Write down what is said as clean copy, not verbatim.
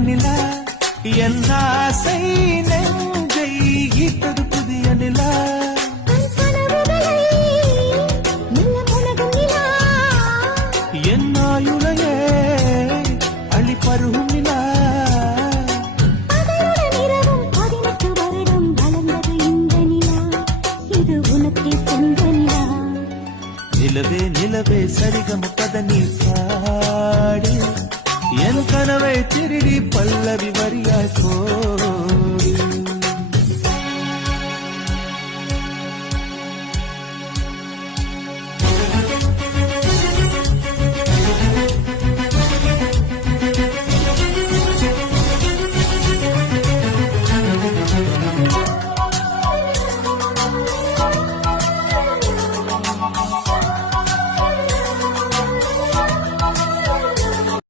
நிலா என் ஆசை நெஞ்சை ஈட்டது புதிய நிலா என் ஆயுளையே அள்ளி பருகும் நிலா நிலவே நிலவே சரிகம பதனி பாடு என் கனவை திருடி பல்லவி வரியாய் போ